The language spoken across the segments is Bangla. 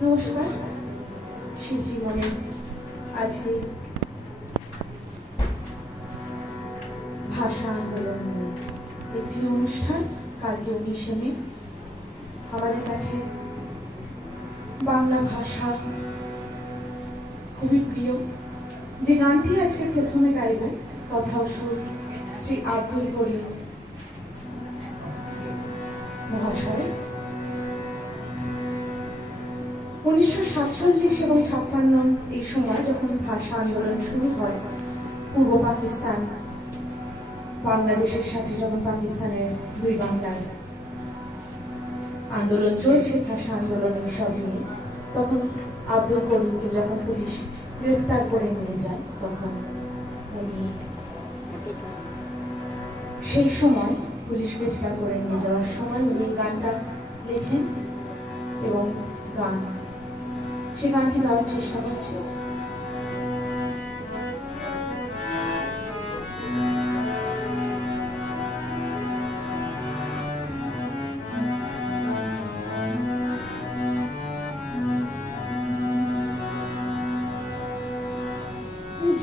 নমস্কার। শিল্পী মনে আজকে ভাষা আন্দোলন নিয়ে একটি অনুষ্ঠান। কালকে 19শে মে আমাদের কাছে বাংলা ভাষা খুবই প্রিয়। যে গানটি আজকে প্রথমে গাইব কথা ও সুর শ্রী আব্দুল করিম মহাশয়। 1947 এবং 56 এই সময় যখন ভাষা আন্দোলন শুরু হয়, পূর্ব পাকিস্তান বাংলাদেশের সাথে যখন পাকিস্তানের দুই বাংলার আন্দোলন চলছে, ভাষা আন্দোলন সব নিয়ে, তখন আব্দুল করিমকে যখন পুলিশ গ্রেফতার করে নিয়ে যায়, তখন উনি সেই সময় পুলিশ গ্রেফতার করে নিয়ে যাওয়ার সময় উনি গানটা লেখেন এবং গান সে গানটি গাওয়ার চেষ্টা করছে।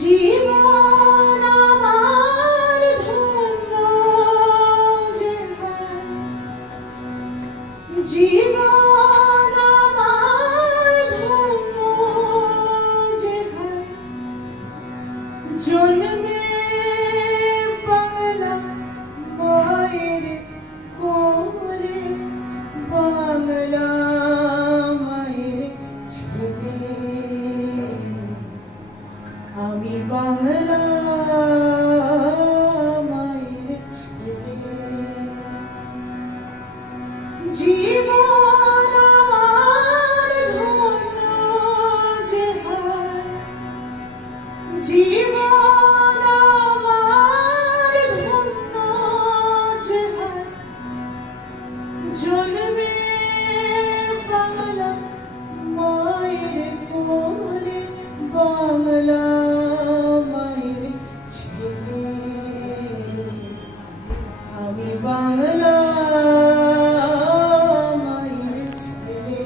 জীবন আমার ধন্য যে হয়, জীবন আমার ধন্য যে হয়, জন্মে বাংলা মায়ের কোলে, বাংলা মায়ের ছেলে, আমি বাংলা মায়ের ছেলে। জীবন আমার ধন্য যে হয়, জীবন আমার ধন্য যে হয়, জন্মে বাংলা মায়ের কোলে, বাংলা মায়ের ছেলে, আমি বাংলা মায়ের ছেলে।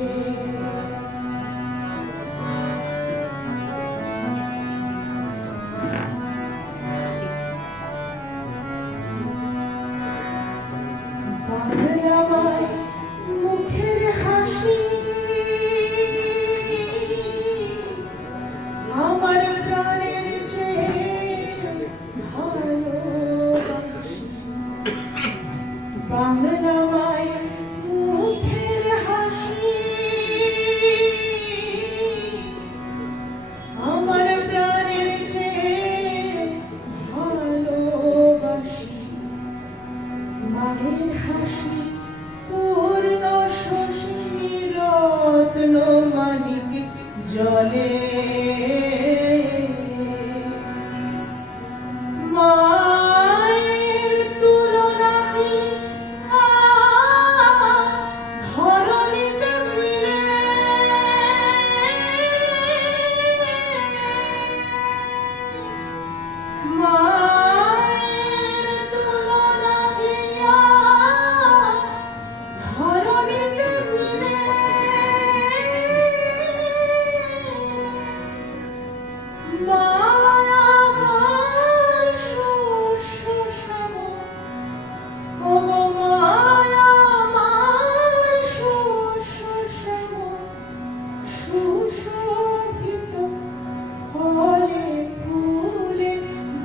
বাংলা মায়ের মুখের হাসি আমার প্রাণের চেয়ে ভালোবাসি। বাংলা মায়ের মুখের হাসি আমার প্রাণের চেয়ে ভালোবাসি। মায়ের হাসি পূর্ণ শশী রত্ন মানিক জলে, মায়ের তুলনা কি আর ধরণীতে মিলে, মায়ের তুলনা কি আর ধরণীতে মিলে, মায়া আমার শস্য শ্যামল, ওগো মায়া আমার শস্য শ্যামল, সুশোভিত ফলে ফুলে,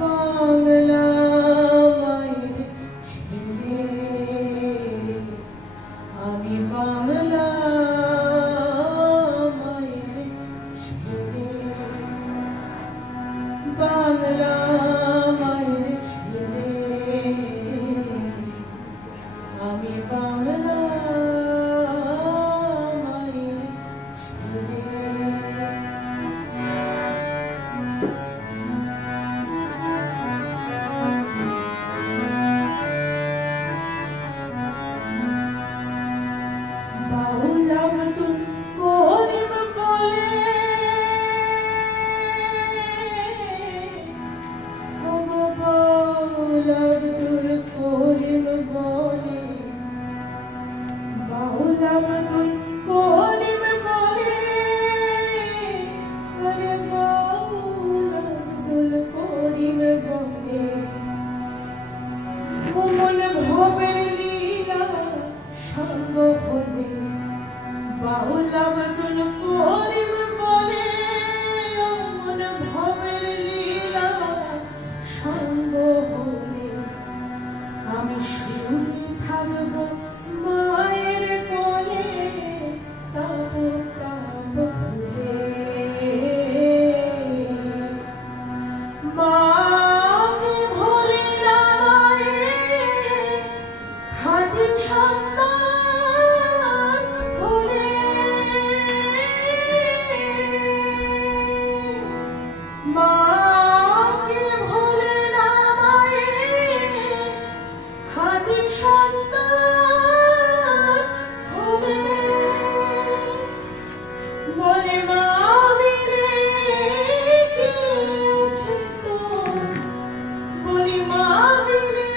বাংলা মায়ের ছেলে, আমি বাংলা মায়ের ছেলে, বাংলা মায়ের ছেলে, আমি বাংলা তুল করিম বলে বাউল আব্দুল করিম বলে বাউল আব্দুল করিম বলে আরে বাউল আব্দুল করিম বলে মন ভবের লীলা সঙ্গ হলে বাউল আব্দুল করিম বলে মন ভবের লীলা সঙ্গ হলে আমি শুয়ে থাকব মায়ের কোলে তাব তাব ভুলে মাকে ভুলে না মায়ের খাঁটি সন্তান ভুলে মাকে ভুলে না মায়ের খাঁটি সন্তান ভুলে বলে মা বিনে কে আছে তোর বলি মা বিনে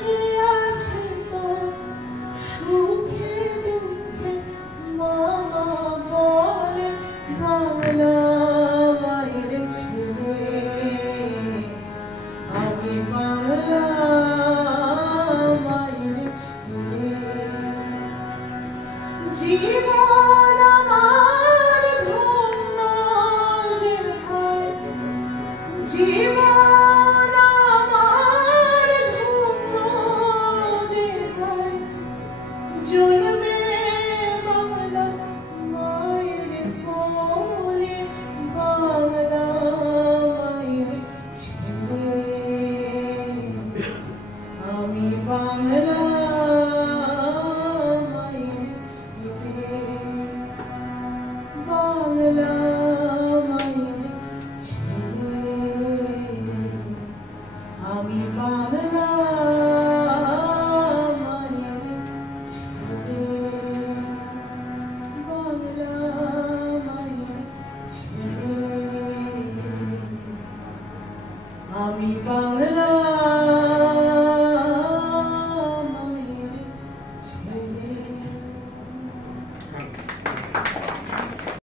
কে আছে তোর সুখে দুঃখে মামা বলে বাংলা মায়ের ছেলে আমি বাংলা মায়ের ছেলে জীবন আমার ধন্য যে হয় জীবন আমার ধন্য যে হয়